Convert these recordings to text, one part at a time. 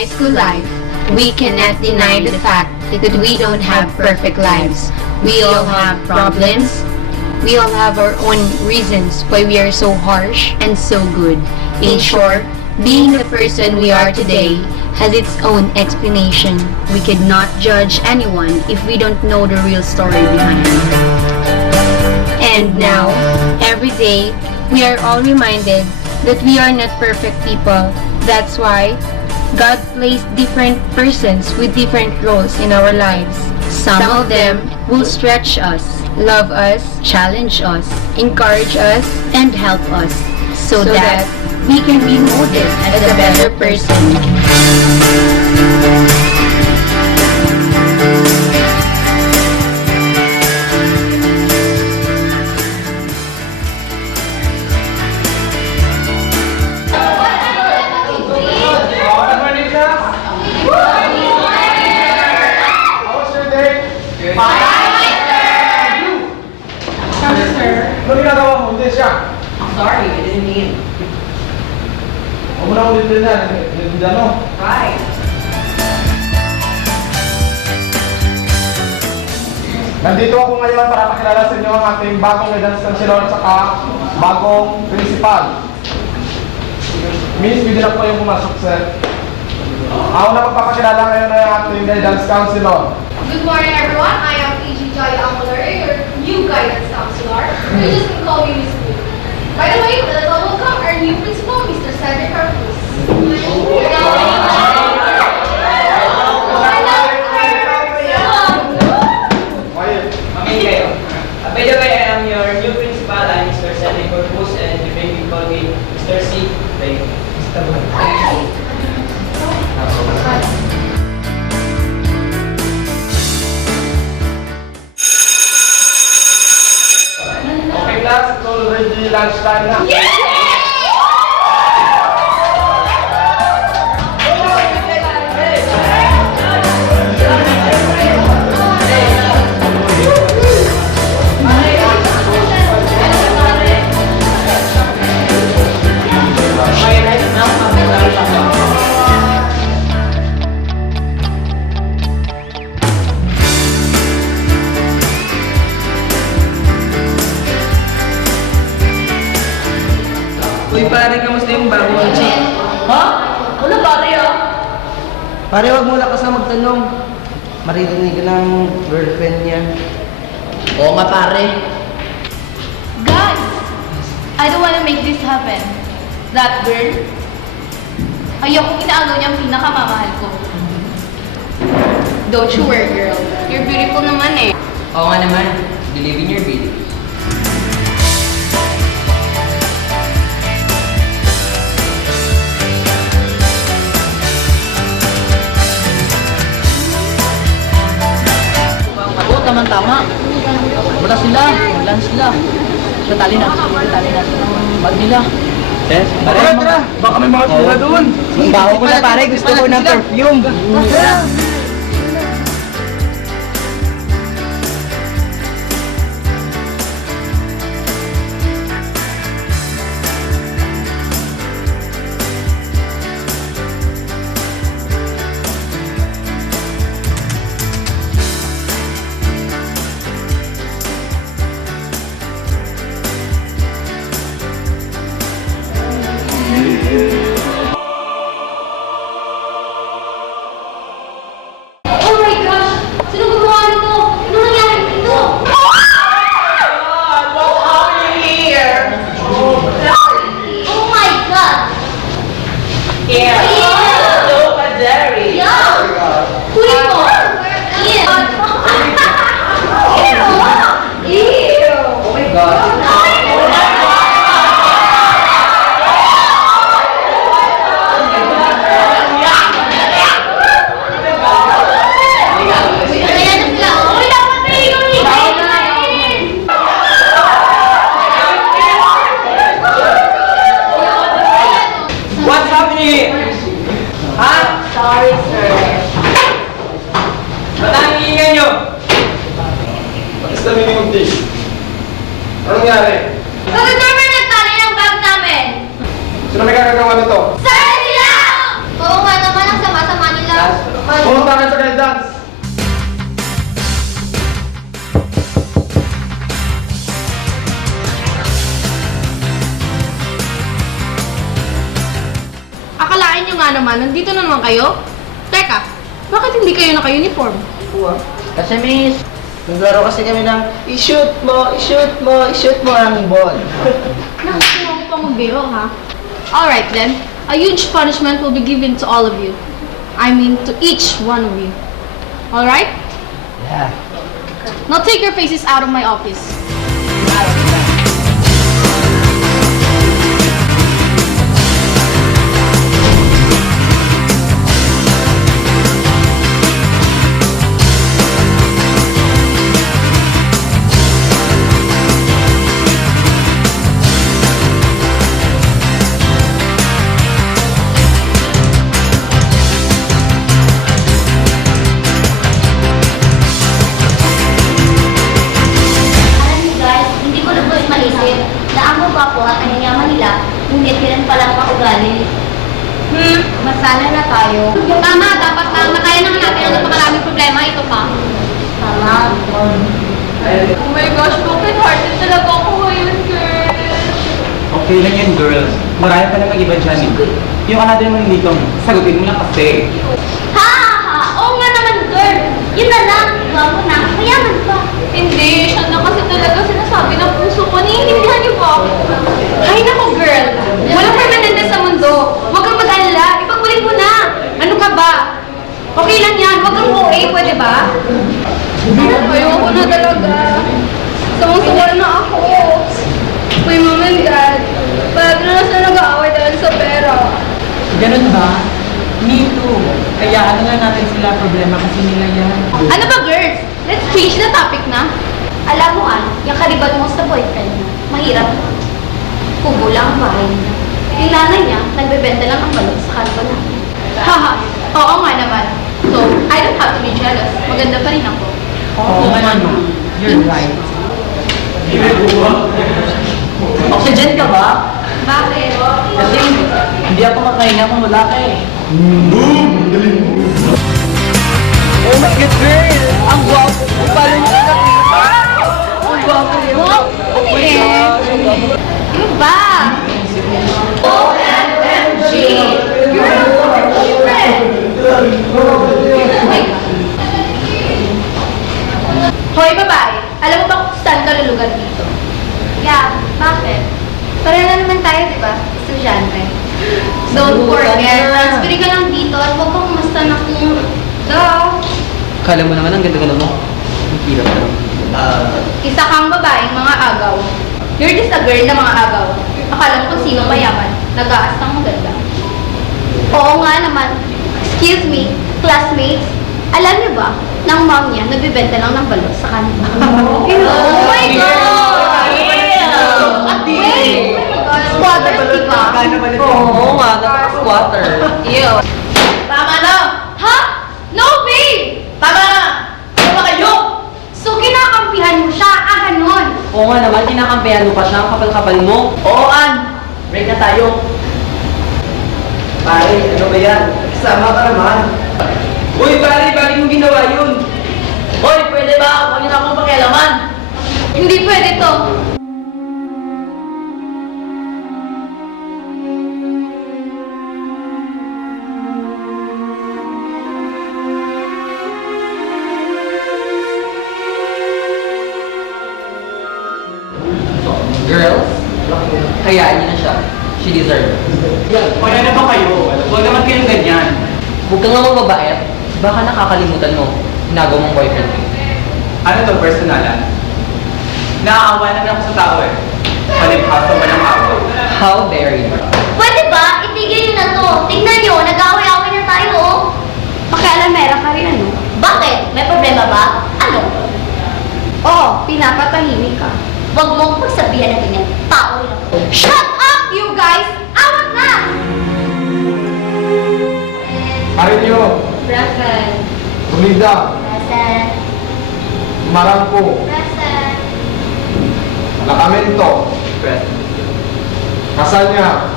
high school life, we cannot deny the fact that we don't have perfect lives. We all have problems. We all have our own reasons why we are so harsh and so good. In short, being the person we are today has its own explanation. We could not judge anyone if we don't know the real story behind it. And now, every day, we are all reminded that we are not perfect people. That's why God placed different persons with different roles in our lives. Some of them will stretch us, Love us, challenge us, encourage us, and help us so that we can be molded as a better person. Ano ginagawa mo? Hindi siya. Sorry, I didn't mean. Huwag mo na ulit din yan. Hindi ano. Right. Nandito ako ngayon para pakilala sa inyo ang ating bagong guidance counselor at saka bagong principal. Miss, pwede na po yung pumasok, sir. Ako na magpapakilala ngayon ng ating guidance counselor. Good morning, everyone. I am PG Joy Amular, your new guidance counselor. You just can call me Miss Blue. By the way, let us all welcome our new principal, Mr. Cedric Carpus. Okay, kayo. By the way, I am your new principal. I'm Mr. Cedric Corpus, and you may call me Mr. C. Like, Mr. Okay, class. It's already lunchtime na. Uy, pare, kamusta yung bagong chick? Ha? Wala pare ah. Pare, wag mo lakas na magtanong. Maririnig ka ng girlfriend niya. Oo nga pare. Guys, I don't want to make this happen. That girl, ayoko inaagaw niya ang pinakamamahal ko. Don't you worry, girl. You're beautiful naman eh. Oo nga naman. Believe in your beauty. Oo, tama-tama. Wala sila. Wala sila. Natali na. Natali na. Bag nila. Yes? Tara, tara. Baka may mga sila doon. Ang baho ko na pare, gusto ko ng perfume. Oh my gosh! Sino gumawa nito? Ano nangyari dito? Oh my God! Yeah. So, Jerry. Yeah! Kunin mo! Ew! Ew! Oh my God. Ayan na sila. Oh, dapat may ikaw. What's happening? Ha? Sorry, sir. Ba't ang ingay nyo? What is the meaning of this? Anong nangyari? Bakit naman nagtali ng bag namin? Sino may gagagawa nito? Sir, sila! Oo nga naman, ang sama-sama nga naman, nandito na naman kayo? Teka, bakit hindi kayo naka-uniform? Kasi miss, naglaro kasi kami ng i-shoot mo, i-shoot mo, i-shoot mo ang ball. Nakakita ko pang magbiro, ha? Alright then, a huge punishment will be given to all of you. I mean, to each one of you. Alright? Yeah. Now take your faces out of my office. Alam niyo guys, hindi ko lubos maisip na ang mga po at ang yaman nila, ngunit yun palang mga ugali. Masala na tayo. Tama, dapat na. Nakaya naman natin ang napakaraming problema. Ito pa. Tama. Oh my gosh, broken hearted talaga ako ngayon, girl. Okay lang yun, girls. Marami pa namang iba dyan. Yung another naman dito, sagutin mo lang kasi. Ha ha ha! Oo nga naman girl! Yun na lang! Gwapo na! Mayaman pa! Hindi, siya na kasi talaga sinasabi ng puso ko. Naiintindihan niyo ba? Ay nako, girl. Walang permanente sa mundo. Huwag kang mag-alala. Ipagbulit mo na. Ano ka ba? Okay lang yan. Huwag kang OA, pwede ba? Ayoko na talaga. Sawang-sawa na ako. My mom and dad, palagi na sila nag-aaway dahil sa pera. Ganun ba? Me too. Kaya ano nga natin sila problema kasi nila yan. Ano ba, girls? Let's change the topic na. Alam mo yung karibat mo sa boyfriend mo, mahirap. Kubo lang ang bahay niya. Yung nanay niya, nagbebenta lang ng balot sa kanto namin. Haha, oo nga naman. So, I don't have to be jealous. Maganda pa rin ako. Oo naman. You're right. Oxygen ka ba? Bakit? Kasi hindi ako makahinga kung wala ka eh. Oh my God, girl! Ang gwapo mo! Paano niyo nakita? Ang gwapo mo! Oh my God! Ano ba? OMG! You're a boyfriend! Hoy, babae! Alam mo ba kung saan ka lulugar dito? Yeah, bakit? Pareho na naman tayo, di ba? Estudyante. Don't forget, transfer ka lang dito at huwag kang umasta na kung... Kala mo naman ang ganda-ganda mo. Ang hirap na. Isa kang babaeng mga agaw. You're just a girl na mga agaw. Akala mo kung sino mayaman, nag-aas ng maganda. Oo nga naman. Excuse me, classmates. Alam niyo ba, ng mom niya, nagbibenta lang ng balot sa kanila. Oh my God! Wait! Squatters, di ba? Oo nga, napaka-squatter. Ew. Tama na! Ha? No, babe! Tama na! Ano ba kayo? So, kinakampihan mo siya, ganon. Oo nga naman, kinakampihan mo pa siya, ang kapal-kapal mo. Oo, An! Break na tayo. Pare, ano ba yan? Kasama ka naman. Uy, pare, bakit mo ginawa yun? Hoy, pwede ba? Huwag niyo na akong pakialaman. Hindi pwede to. Girls, hayaan niyo na siya. She deserves it. Hoy, ano ba kayo? Huwag naman kayong ganyan. Huwag ka nga magbabait. Baka nakakalimutan mo. Nagaw mong boyfriend. Ano to, personalan? Naaawa naman ako sa tao eh. Palibhasa ba ng ako? How dare you? Pwede ba? Itigil niyo na to. Tingnan niyo, nag-away-away na tayo, oh. Pakialamera ka rin ano? Bakit? May problema ba? Ano? Oo, pinapatahimik ka. Huwag mo akong pagsabihan na ganyan. Tao rin ako. Shut up, you guys! Awat na! Marinyo, Present. Rumida, Present. Marangko, Present. Lakamento, Kasanya,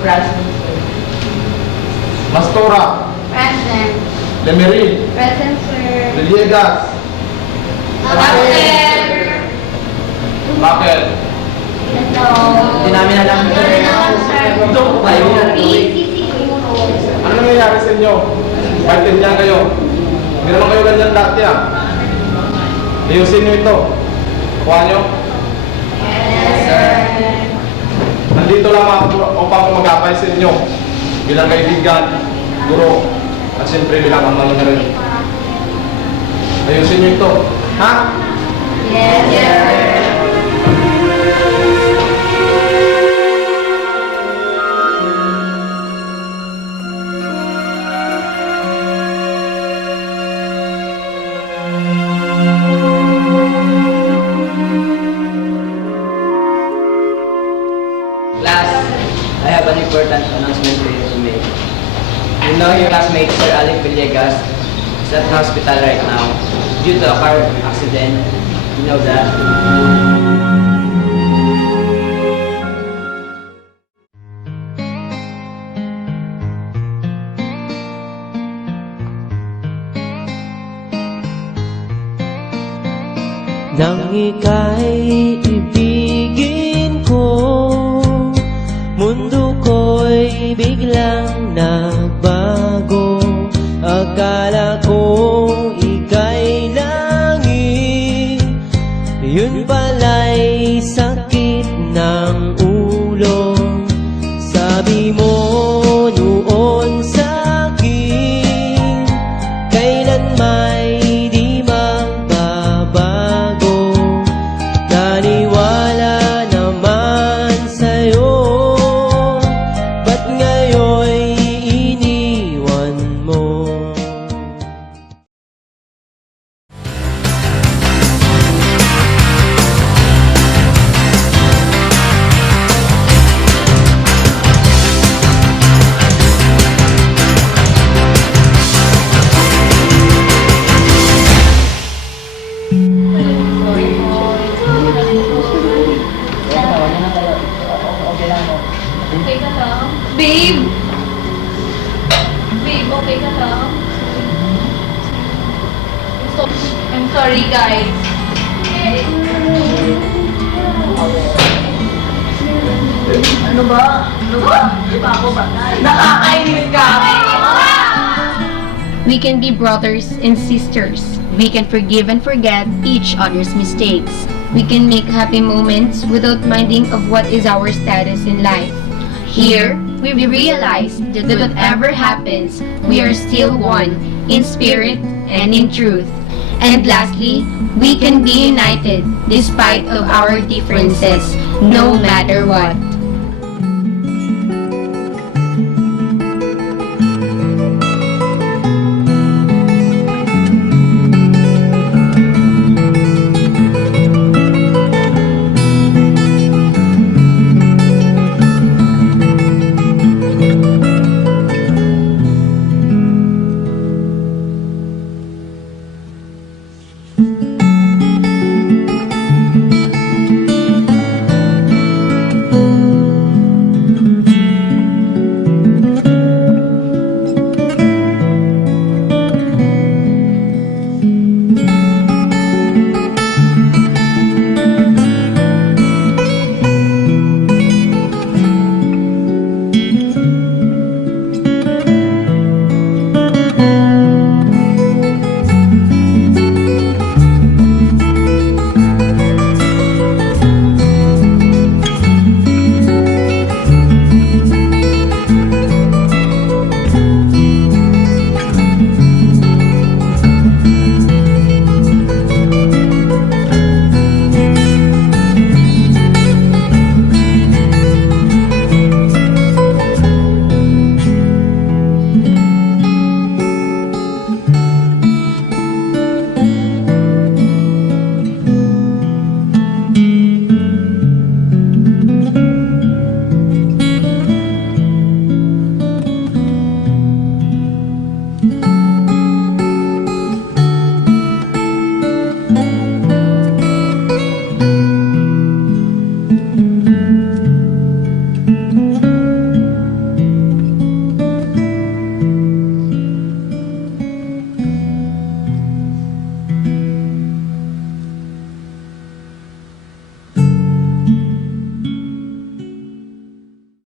Mastora, Present. Lemery, Present, sir. Villegas, Bakit? Hello. Hindi namin alam. Hello, sir. Ayun. PCC siguro. Ano nangyayari Maintindihan kayo. Hindi naman kayo ganyan dati ah. Ayusin nyo ito. Kuha nyo? Yes, sir. Nandito lang ako upang mag-apay sa inyo. Bilang kaibigan, guro, at siyempre bilang ang mga rin. Ayusin nyo ito. Ha? Yes, sir. Class, I have an important announcement for you to make. You know your classmate, Sir Alec Villegas, is at hospital right now due to a car accident. You know that? Nang ika'y ibigin ko, mundo ko'y biglang nagbago. Akala ko ika'y langit, yun pala'y sakit ng ulo. Sabi mo noon sa'kin, kailan may di magbabago. Naniwala naman sa'yo, ba't ngayon'y iniwan mo? Okay ka lang? Babe! Babe, okay ka lang? I'm sorry, guys. Ano ba? Di ba ako ba? Nakakainis ka! We can be brothers and sisters. We can forgive and forget each other's mistakes. We can make happy moments without minding of what is our status in life. Here, we realize that whatever happens, we are still one in spirit and in truth. And lastly, we can be united despite of our differences, no matter what.